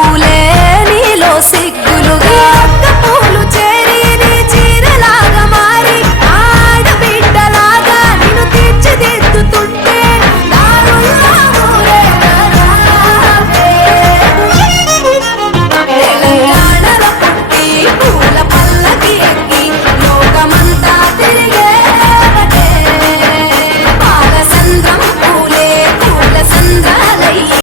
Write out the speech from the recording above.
పూలే నీలో సి